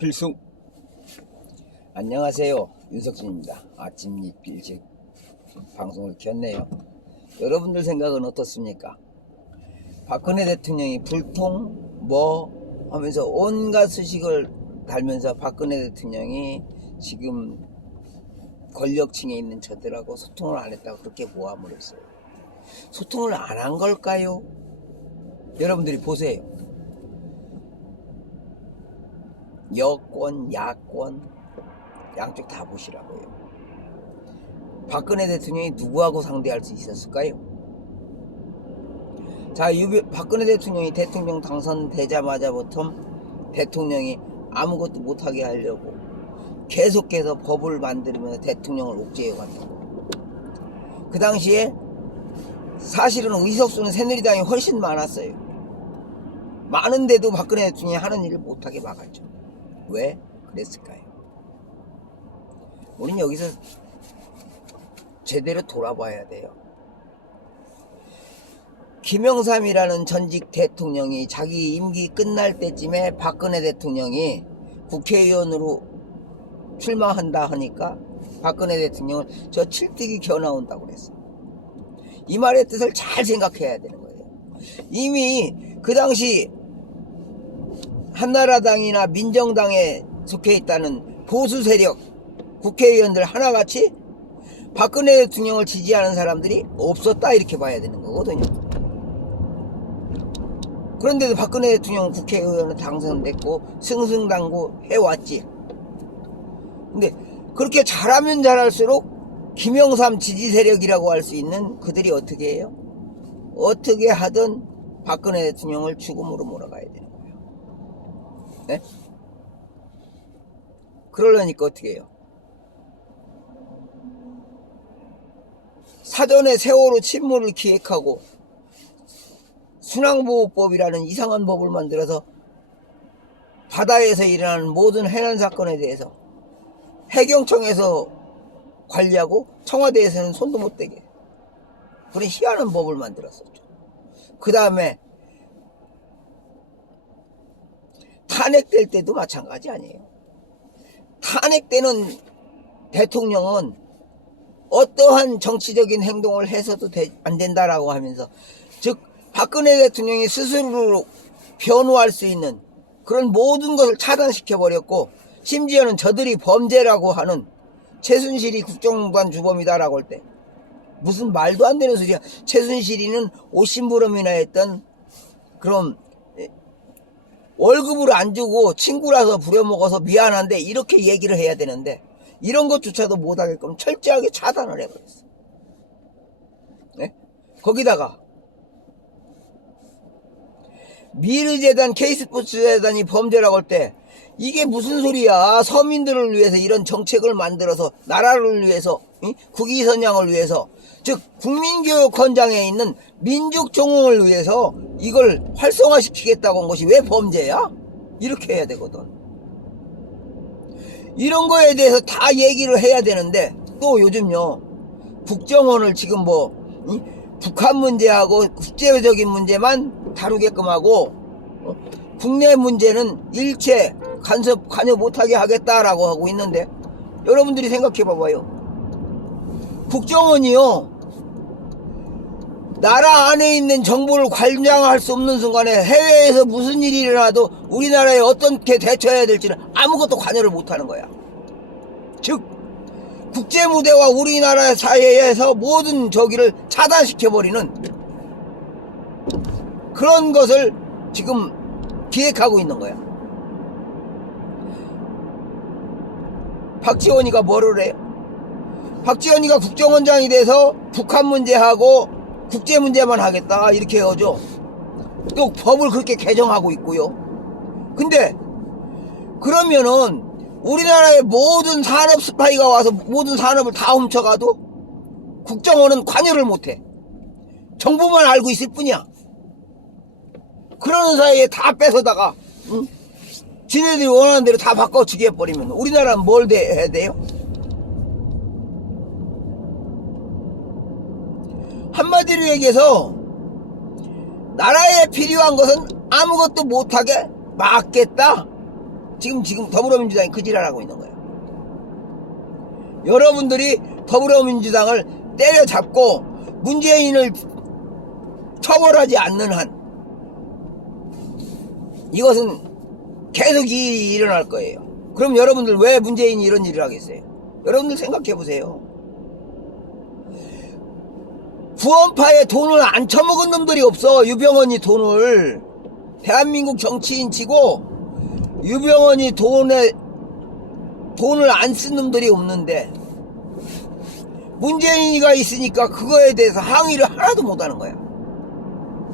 필승. 안녕하세요, 윤석진입니다. 아침 일찍 방송을 켰네요. 여러분들 생각은 어떻습니까? 박근혜 대통령이 불통 뭐 하면서 온갖 수식을 달면서 박근혜 대통령이 지금 권력층에 있는 저들하고 소통을 안 했다고 그렇게 모함을 했어요. 소통을 안 한 걸까요? 여러분들이 보세요. 여권, 야권 양쪽 다 보시라고요. 박근혜 대통령이 누구하고 상대할 수 있었을까요? 자, 박근혜 대통령이 대통령 당선되자마자부터 대통령이 아무것도 못하게 하려고 계속해서 법을 만들면서 대통령을 옥죄해 갔다고. 그 당시에 사실은 의석수는 새누리당이 훨씬 많았어요. 많은데도 박근혜 대통령이 하는 일을 못하게 막았죠. 왜 그랬을까요? 우린 여기서 제대로 돌아봐야 돼요. 김영삼이라는 전직 대통령이 자기 임기 끝날 때쯤에 박근혜 대통령이 국회의원으로 출마한다 하니까 박근혜 대통령은 저 칠뜨기 겨 나온다고 그랬어요. 이 말의 뜻을 잘 생각해야 되는 거예요. 이미 그 당시 한나라당이나 민정당에 속해 있다는 보수 세력 국회의원들 하나같이 박근혜 대통령을 지지하는 사람들이 없었다 이렇게 봐야 되는 거거든요. 그런데도 박근혜 대통령은 국회의원으로 당선됐고 승승장구 해왔지. 근데 그렇게 잘하면 잘할수록 김영삼 지지 세력이라고 할 수 있는 그들이 어떻게 해요? 어떻게 하든 박근혜 대통령을 죽음으로 몰아가야 되는 거예요. 네? 그러려니까 어떻게 해요? 사전에 세월호 침몰을 기획하고 순항보호법이라는 이상한 법을 만들어서 바다에서 일어나는 모든 해난 사건에 대해서 해경청에서 관리하고 청와대에서는 손도 못 대게 그런 희한한 법을 만들었었죠. 그 다음에 탄핵될 때도 마찬가지 아니에요. 탄핵되는 대통령은 어떠한 정치적인 행동을 해서도 안 된다라고 하면서, 즉 박근혜 대통령이 스스로 변호할 수 있는 그런 모든 것을 차단시켜버렸고, 심지어는 저들이 범죄라고 하는 최순실이 국정농단 주범이다라고 할 때 무슨 말도 안 되는 소리야. 최순실이는 오심부름이나 했던 그런 월급을 안 주고 친구라서 부려먹어서 미안한데 이렇게 얘기를 해야 되는데 이런 것조차도 못하게끔 철저하게 차단을 해버렸어. 네? 거기다가 미르재단, K스포츠재단이 범죄라고 할 때 이게 무슨 소리야. 서민들을 위해서 이런 정책을 만들어서 나라를 위해서, 국위선양을 위해서, 즉 국민교육헌장에 있는 민족정흥을 위해서 이걸 활성화시키겠다고 한 것이 왜 범죄야? 이렇게 해야 되거든. 이런 거에 대해서 다 얘기를 해야 되는데, 또 요즘요 국정원을 지금 북한 문제하고 국제적인 문제만 다루게끔 하고 국내 문제는 일체 관여 못하게 하겠다라고 하고 있는데, 여러분들이 생각해 봐봐요. 국정원이요 나라 안에 있는 정보를 관장할 수 없는 순간에 해외에서 무슨 일이 일어나도 우리나라에 어떻게 대처해야 될지는 아무것도 관여를 못하는 거야. 즉 국제무대와 우리나라 사이에서 모든 저기를 차단시켜버리는 그런 것을 지금 기획하고 있는 거야. 박지원이가 뭐를 해요? 박지원이가 국정원장이 돼서 북한 문제하고 국제 문제만 하겠다 이렇게 하죠. 또 법을 그렇게 개정하고 있고요. 근데 그러면은 우리나라의 모든 산업 스파이가 와서 모든 산업을 다 훔쳐가도 국정원은 관여를 못해. 정보만 알고 있을 뿐이야. 그러는 사이에 다 뺏어다가 지네들이 원하는 대로 다 바꿔치기 해버리면 우리나라는 뭘 해야 돼요? 한마디로 얘기해서 나라에 필요한 것은 아무것도 못하게 막겠다. 지금 더불어민주당이 그 지랄하고 있는 거예요. 여러분들이 더불어민주당을 때려잡고 문재인을 처벌하지 않는 한 이것은 계속 일어날 거예요. 그럼 여러분들 왜 문재인이 이런 일을 하겠어요? 여러분들 생각해 보세요. 구원파에 돈을 안 처먹은 놈들이 없어. 유병헌이 돈을, 대한민국 정치인 치고 유병헌이 돈을 안 쓴 놈들이 없는데 문재인이가 있으니까 그거에 대해서 항의를 하나도 못하는 거야.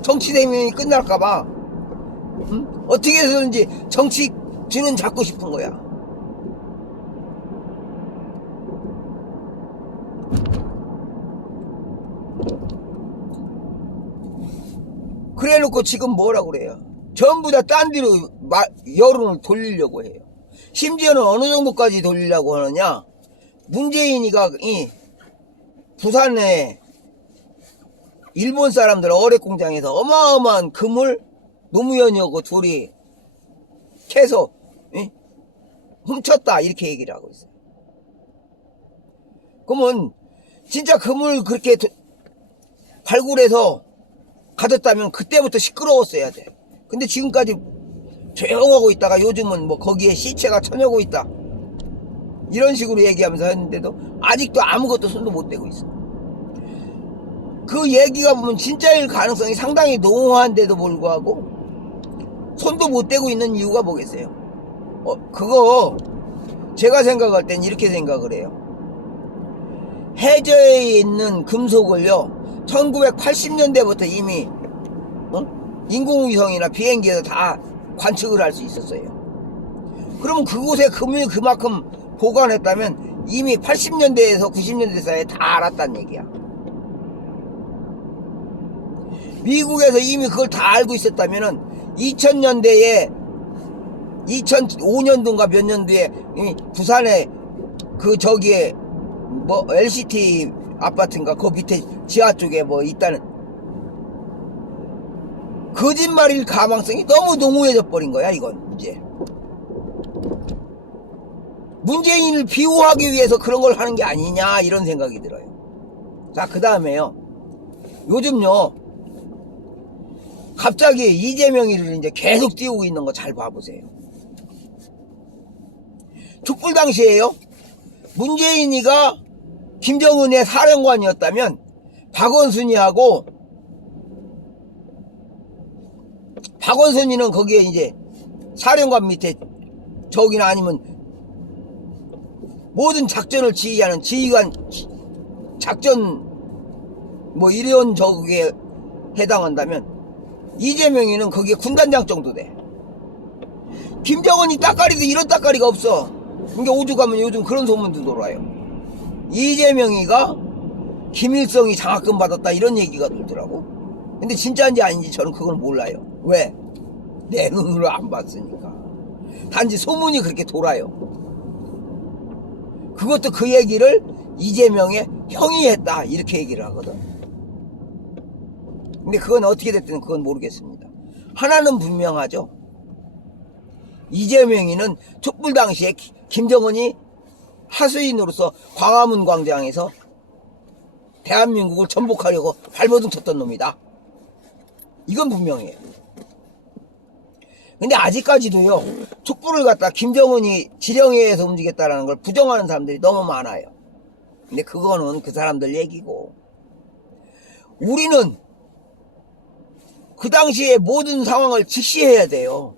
정치 대면이 끝날까봐 어떻게 해서든지 정치 주는 잡고 싶은 거야. 그래놓고 지금 뭐라고 그래요? 전부 다 딴 데로 여론을 돌리려고 해요. 심지어는 어느 정도까지 돌리려고 하느냐? 문재인이가 부산에 일본 사람들 어뢰공장에서 어마어마한 금을 노무현이하고 둘이 캐서 훔쳤다 이렇게 얘기를 하고 있어요. 그러면 진짜 금을 그렇게 발굴해서 가졌다면 그때부터 시끄러웠어야 돼. 근데 지금까지 조용하고 있다가 요즘은 뭐 거기에 시체가 쳐내고 있다 이런 식으로 얘기하면서 했는데도 아직도 아무것도 손도 못 대고 있어. 그 얘기가 보면 진짜일 가능성이 상당히 농후한데도 불구하고 손도 못 대고 있는 이유가 뭐겠어요? 그거 제가 생각할 땐 이렇게 생각을 해요. 해저에 있는 금속을요 1980년대부터 이미 인공위성이나 비행기에서 다 관측을 할 수 있었어요. 그러면 그곳에 금을 그만큼 보관했다면 이미 80년대에서 90년대 사이에 다 알았다는 얘기야. 미국에서 이미 그걸 다 알고 있었다면은 2000년대에 2005년도인가 몇 년도에 부산에 그 저기에 뭐 LCT 아파트인가 그 밑에 지하 쪽에 뭐 있다는 거짓말일 가망성이 너무 농후해져 버린 거야. 이건 이제 문재인을 비호하기 위해서 그런 걸 하는 게 아니냐 이런 생각이 들어요. 자, 그 다음에요 요즘요 갑자기 이재명이를 이제 계속 띄우고 있는 거 잘 봐보세요. 촛불 당시에요 문재인이가 김정은의 사령관이었다면 박원순이는 거기에 이제 사령관 밑에 저기나 아니면 모든 작전을 지휘하는 지휘관 작전 뭐 이런 저기에 해당한다면 이재명이는 거기에 군단장 정도 돼. 김정은이 따까리도 이런 따까리가 없어. 그러니까 오죽하면 요즘 그런 소문도 돌아요. 이재명이가 김일성이 장학금 받았다 이런 얘기가 돌더라고. 근데 진짜인지 아닌지 저는 그걸 몰라요. 왜? 내 눈으로 안 봤으니까. 단지 소문이 그렇게 돌아요. 그것도 그 얘기를 이재명의 형이 했다 이렇게 얘기를 하거든. 근데 그건 어떻게 됐든 그건 모르겠습니다. 하나는 분명하죠. 이재명이는 촛불 당시에 김정은이 하수인으로서 광화문 광장에서 대한민국을 전복하려고 발버둥 쳤던 놈이다. 이건 분명해요. 근데 아직까지도요 촛불을 갖다 김정은이 지령에 의해서 움직였다는 걸 부정하는 사람들이 너무 많아요. 근데 그거는 그 사람들 얘기고 우리는 그 당시에 모든 상황을 직시해야 돼요.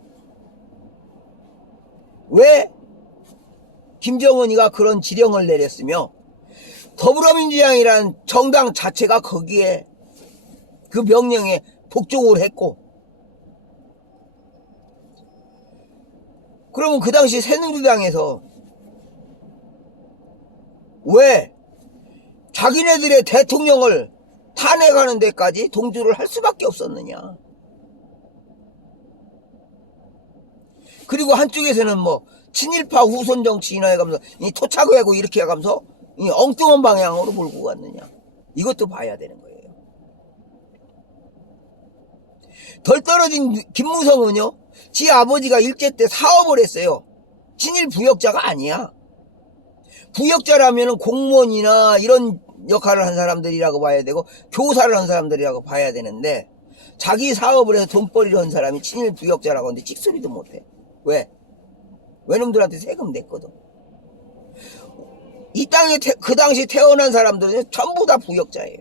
왜 김정은이가 그런 지령을 내렸으며 더불어민주당이라는 정당 자체가 거기에 그 명령에 복종을 했고 그러면 그 당시 새누리당에서 왜 자기네들의 대통령을 탄핵하는 데까지 동조를 할 수밖에 없었느냐. 그리고 한쪽에서는 뭐 친일파 후손 정치인을 해가면서 이 토착외고 이렇게 해가면서 이 엉뚱한 방향으로 몰고 갔느냐. 이것도 봐야 되는 거예요. 덜 떨어진 김무성은요 지 아버지가 일제 때 사업을 했어요. 친일 부역자가 아니야. 부역자라면 공무원이나 이런 역할을 한 사람들이라고 봐야 되고 교사를 한 사람들이라고 봐야 되는데 자기 사업을 해서 돈벌이를 한 사람이 친일 부역자라고 하는데 찍소리도 못해. 왜? 외놈들한테 세금 냈거든. 이 땅에 그 당시 태어난 사람들은 전부 다 부역자예요.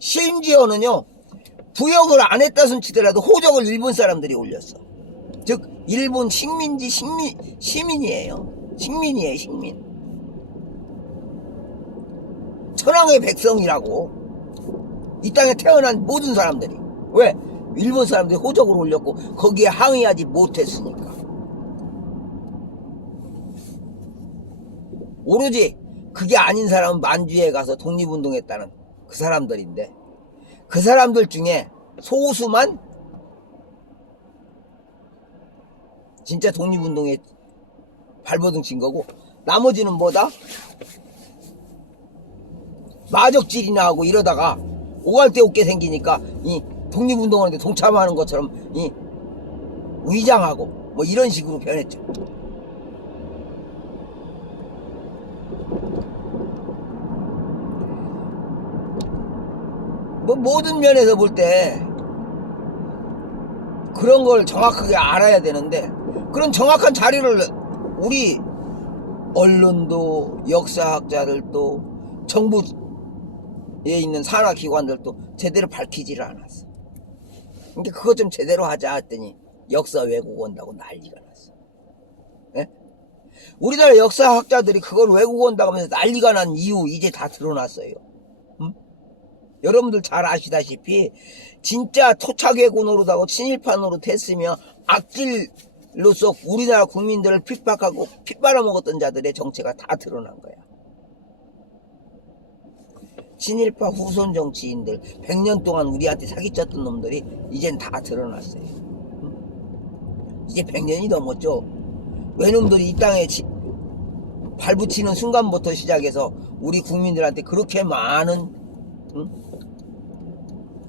심지어는요 부역을 안 했다 손치더라도 호적을 일본 사람들이 올렸어. 즉 일본 식민지 시민이에요. 식민이에요. 식민. 천황의 백성이라고. 이 땅에 태어난 모든 사람들이. 왜? 일본 사람들이 호적을 올렸고 거기에 항의하지 못했으니까. 오로지 그게 아닌 사람은 만주에 가서 독립운동했다는 그 사람들인데 그 사람들 중에 소수만 진짜 독립운동에 발버둥 친 거고 나머지는 뭐다? 마적질이나 하고 이러다가 오갈 데 없게 생기니까 이 독립운동하는데 동참하는 것처럼 이 위장하고 뭐 이런 식으로 변했죠. 뭐 모든 면에서 볼 때 그런 걸 정확하게 알아야 되는데 그런 정확한 자료를 우리 언론도 역사학자들도 정부에 있는 산하기관들도 제대로 밝히지를 않았어. 그러니까 그거 좀 제대로 하자 했더니 역사 왜곡 온다고 난리가 났어. 네? 우리나라 역사학자들이 그걸 왜곡 온다고 하면서 난리가 난 이유 이제 다 드러났어요. 여러분들 잘 아시다시피 진짜 토착외고 노릇하고 친일파 노릇했으며 악질로서 우리나라 국민들을 핍박하고 핏빨아먹었던 자들의 정체가 다 드러난 거야. 친일파 후손 정치인들 100년 동안 우리한테 사기쳤던 놈들이 이젠 다 드러났어요. 이제 100년이 넘었죠. 외놈들이 이 땅에 발붙이는 순간부터 시작해서 우리 국민들한테 그렇게 많은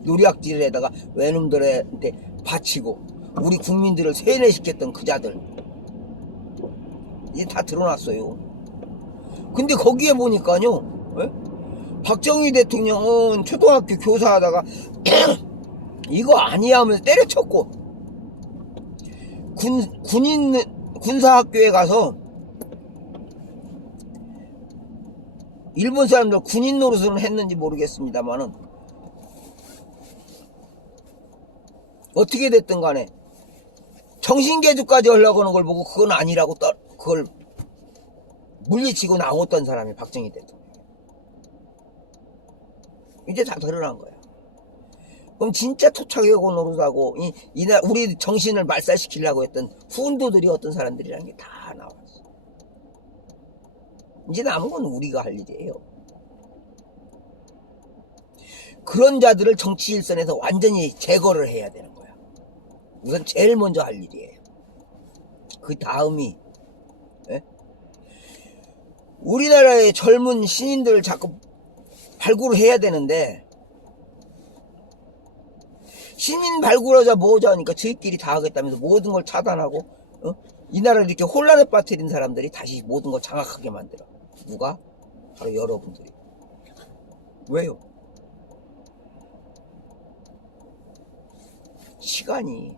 노략질에다가 외놈들한테 바치고 우리 국민들을 세뇌시켰던 그 자들 이제 다 드러났어요. 근데 거기에 보니까요 박정희 대통령은 초등학교 교사하다가 이거 아니야 하면서 때려쳤고 군사학교에 가서 일본 사람들 군인 노릇을 했는지 모르겠습니다만은 어떻게 됐든 간에 정신개조까지 하려고 하는 걸 보고 그건 아니라고 그걸 물리치고 나왔던 사람이 박정희 대통령. 이제 다 드러난 거야. 그럼 진짜 토착외고 노릇하고 우리 정신을 말살시키려고 했던 훈도들이 어떤 사람들이라는 게 다 나왔어. 이제 남은 건 우리가 할 일이에요. 그런 자들을 정치 일선에서 완전히 제거를 해야 되는 거야. 우선 제일 먼저 할 일이에요. 그 다음이 우리나라의 젊은 신인들을 자꾸 발굴을 해야 되는데 신인 발굴하자 뭐하자 하니까 저희끼리 다 하겠다면서 모든 걸 차단하고 이 나라를 이렇게 혼란에 빠뜨린 사람들이 다시 모든 걸 장악하게 만들어. 누가? 바로 여러분들이. 왜요? 시간이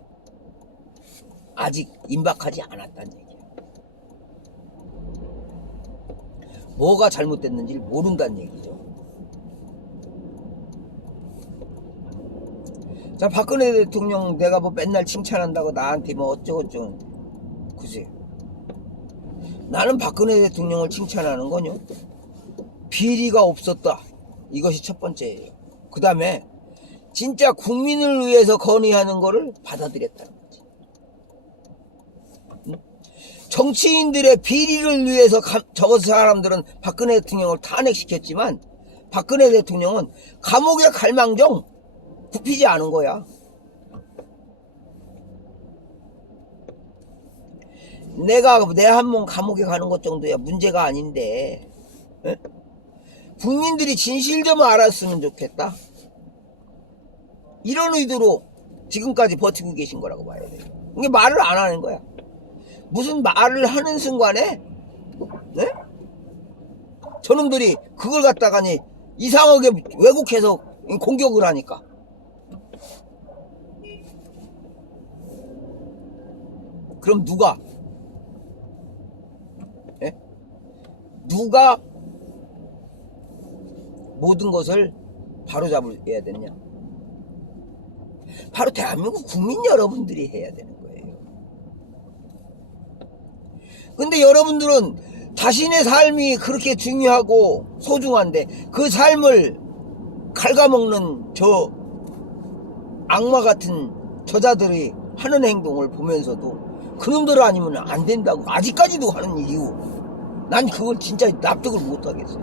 아직 임박하지 않았다는 얘기야. 뭐가 잘못됐는지를 모른다는 얘기죠. 자, 박근혜 대통령 내가 뭐 맨날 칭찬한다고 나한테 뭐 어쩌고저쩌고 그지? 나는 박근혜 대통령을 칭찬하는 건요 비리가 없었다 이것이 첫 번째예요. 그 다음에 진짜 국민을 위해서 건의하는 거를 받아들였다는 거지. 정치인들의 비리를 위해서 저 사람들은 박근혜 대통령을 탄핵시켰지만 박근혜 대통령은 감옥에 갈 망정 굽히지 않은 거야. 내가 내 한 몸 감옥에 가는 것 정도야 문제가 아닌데 국민들이 진실 좀 알았으면 좋겠다. 이런 의도로 지금까지 버티고 계신 거라고 봐야 돼. 이게 말을 안 하는 거야. 무슨 말을 하는 순간에 네? 저놈들이 그걸 갖다가니 이상하게 왜곡해서 공격을 하니까 그럼 누가 모든 것을 바로잡아야 되느냐? 바로 대한민국 국민 여러분들이 해야 되는 거예요. 근데 여러분들은 자신의 삶이 그렇게 중요하고 소중한데 그 삶을 갉아먹는 저 악마 같은 저자들이 하는 행동을 보면서도 그놈들 아니면 안 된다고 아직까지도 하는 이유, 난 그걸 진짜 납득을 못하겠어요.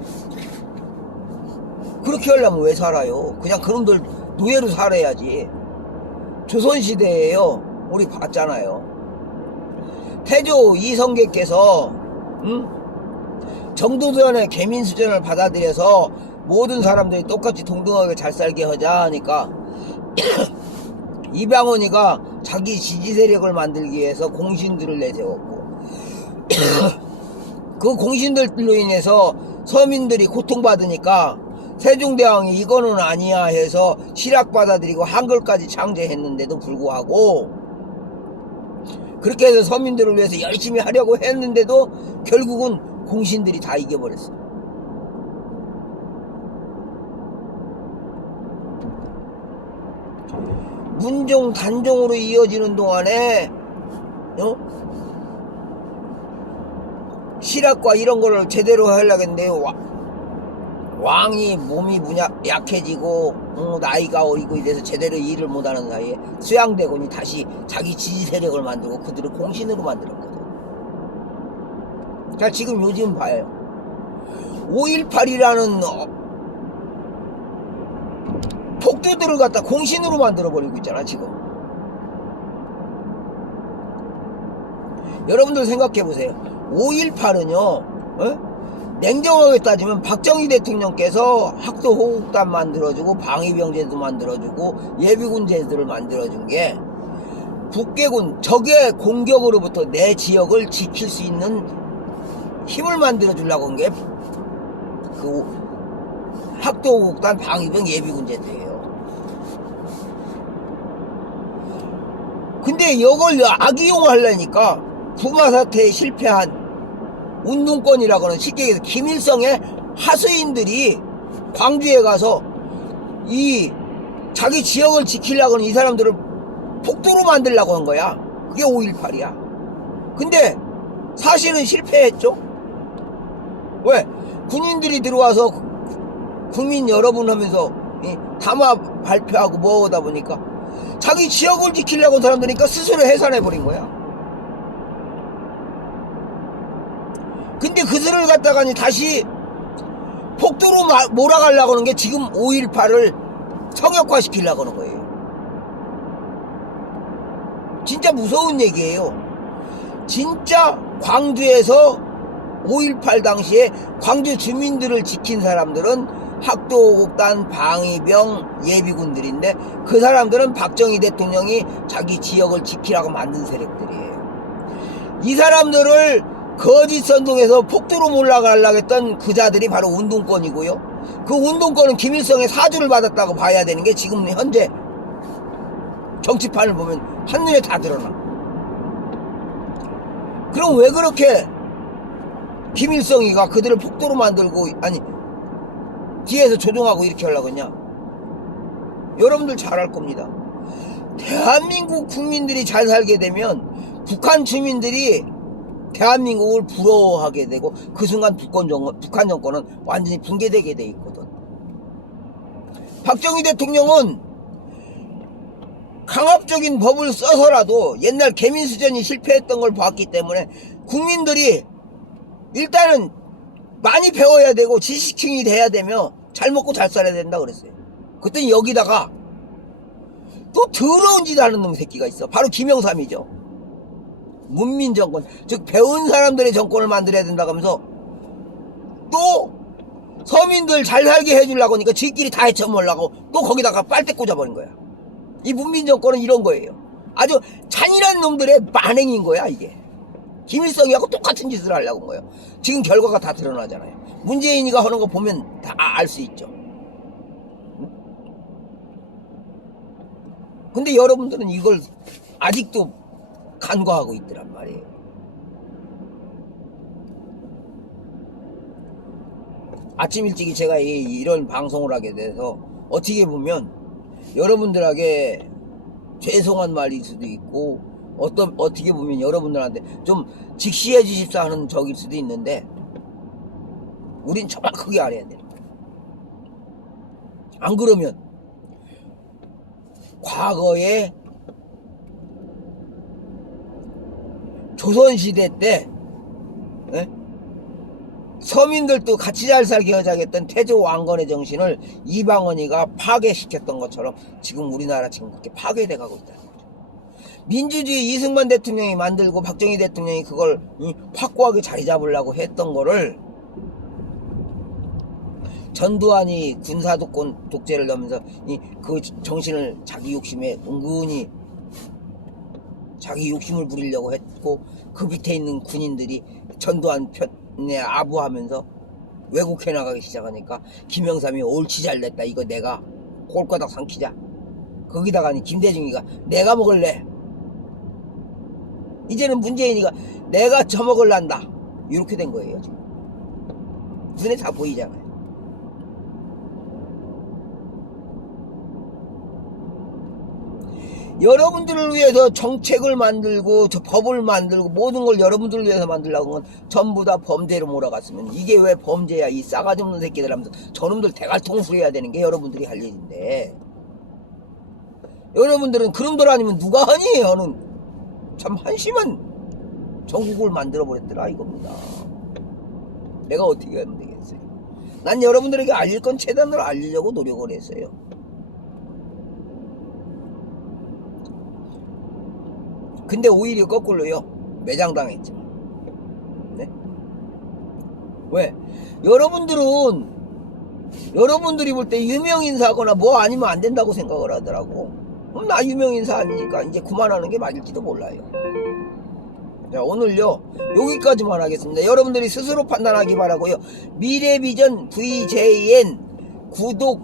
그렇게 하려면 왜 살아요? 그냥 그놈들 노예로 살아야지. 조선시대에요, 우리 봤잖아요. 태조 이성계께서 정도전의 계민수전을 받아들여서 모든 사람들이 똑같이 동등하게 잘 살게 하자 하니까 이방원이가 자기 지지 세력을 만들기 위해서 공신들을 내세웠고 그 공신들로 인해서 서민들이 고통받으니까 세종대왕이 이거는 아니야 해서 실학 받아들이고 한글까지 창제했는데도 불구하고 그렇게 해서 서민들을 위해서 열심히 하려고 했는데도 결국은 공신들이 다 이겨버렸어. 문종 단종으로 이어지는 동안에 실학과 이런 거를 제대로 하려고 했는데 왕이 몸이 약해지고 나이가 어리고 이래서 제대로 일을 못하는 사이에 수양대군이 다시 자기 지지 세력을 만들고 그들을 공신으로 만들었거든. 자, 지금 요즘 봐요. 5.18이라는 폭도들을 갖다 공신으로 만들어버리고 있잖아 지금. 여러분들 생각해보세요. 5.18은요 냉정하게 따지면 박정희 대통령께서 학도호국단 만들어주고 방위병제도 만들어주고 예비군제도를 만들어준 게 북괴군 적의 공격으로부터 내 지역을 지킬 수 있는 힘을 만들어주려고 한 게 그 학도호국단 방위병 예비군제도예요. 근데 이걸 악이용하려니까 부마사태에 실패한 운동권이라고는 쉽게 얘기해서 김일성의 하수인들이 광주에 가서 이 자기 지역을 지키려고 하는 이 사람들을 폭도로 만들려고 한 거야. 그게 5.18이야. 근데 사실은 실패했죠. 왜? 군인들이 들어와서 국민 여러분 하면서 담화 발표하고 뭐 하다 보니까 자기 지역을 지키려고 하는 사람들이니까 스스로 해산해버린 거야. 근데 그들을 갖다가 다시 폭도로 몰아가려고 하는 게 지금 5.18을 성역화시키려고 하는 거예요. 진짜 무서운 얘기예요. 진짜 광주에서 5.18 당시에 광주 주민들을 지킨 사람들은 학도호국단 방위병 예비군들인데 그 사람들은 박정희 대통령이 자기 지역을 지키라고 만든 세력들이에요. 이 사람들을 거짓 선동해서 폭도로 몰아가려고 했던 그 자들이 바로 운동권이고요. 그 운동권은 김일성의 사주를 받았다고 봐야 되는 게 지금 현재 정치판을 보면 한눈에 다 드러나. 그럼 왜 그렇게 김일성이가 그들을 폭도로 만들고 뒤에서 조종하고 이렇게 하려고 했냐? 여러분들 잘 알 겁니다. 대한민국 국민들이 잘 살게 되면 북한 주민들이 대한민국을 부러워하게 되고 그 순간 북한 정권은 완전히 붕괴되게 돼 있거든. 박정희 대통령은 강압적인 법을 써서라도 옛날 계민수전이 실패했던 걸 봤기 때문에 국민들이 일단은 많이 배워야 되고 지식층이 돼야 되며 잘 먹고 잘 살아야 된다 그랬어요. 그랬더니 여기다가 또 더러운 짓 하는 놈 새끼가 있어. 바로 김영삼이죠. 문민정권, 즉 배운 사람들의 정권을 만들어야 된다고 하면서 또 서민들 잘 살게 해주려고 하니까 지끼리 다 헤쳐먹으려고 또 거기다가 빨대 꽂아버린 거야. 이 문민정권은 이런 거예요. 아주 잔인한 놈들의 만행인 거야 이게. 김일성이하고 똑같은 짓을 하려고 한 거예요. 지금 결과가 다 드러나잖아요. 문재인이가 하는 거 보면 다 알 수 있죠. 근데 여러분들은 이걸 아직도 간과하고 있더란 말이에요. 아침 일찍이 제가 이런 방송을 하게 돼서 어떻게 보면 여러분들에게 죄송한 말일 수도 있고 어떻게 보면 여러분들한테 좀 직시해 주십사 하는 적일 수도 있는데 우린 정확하게 알아야 돼요. 안 그러면 과거에 조선시대 때 서민들도 같이 잘 살게 하자겠던 태조 왕건의 정신을 이방원이가 파괴시켰던 것처럼 지금 우리나라 지금 그렇게 파괴돼 가고 있다는 거죠. 민주주의 이승만 대통령이 만들고 박정희 대통령이 그걸 확고하게 자리 잡으려고 했던 거를 전두환이 군사독권 독재를 넣으면서 그 정신을 자기 욕심에 은근히 자기 욕심을 부리려고 했고 그 밑에 있는 군인들이 전두환 편에 아부하면서 왜곡해 나가기 시작하니까 김영삼이 옳지 잘됐다 이거 내가 꼴가닥 삼키자. 거기다가 김대중이가 내가 먹을래. 이제는 문재인이가 내가 처먹을란다. 이렇게 된 거예요 지금. 눈에 다 보이잖아요. 여러분들을 위해서 정책을 만들고 법을 만들고 모든 걸 여러분들을 위해서 만들려고 하면 전부 다 범죄로 몰아갔으면 이게 왜 범죄야 이 싸가지 없는 새끼들 하면서 저놈들 대갈통을 해야 되는 게 여러분들이 할 일인데 여러분들은 그놈들 아니면 누가 하니 하는 참 한심한 전국을 만들어버렸더라 이겁니다. 내가 어떻게 하면 되겠어요. 난 여러분들에게 알릴 건 최대한으로 알리려고 노력을 했어요. 근데 오히려 거꾸로요. 매장당했죠. 네? 왜? 여러분들이 볼 때 유명인사거나 뭐 아니면 안 된다고 생각을 하더라고. 그럼 나 유명인사 아니니까 이제 그만하는 게 맞을지도 몰라요. 자, 오늘요. 여기까지만 하겠습니다. 여러분들이 스스로 판단하기 바라고요. 미래비전 VJN 구독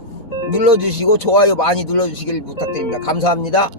눌러주시고 좋아요 많이 눌러주시길 부탁드립니다. 감사합니다.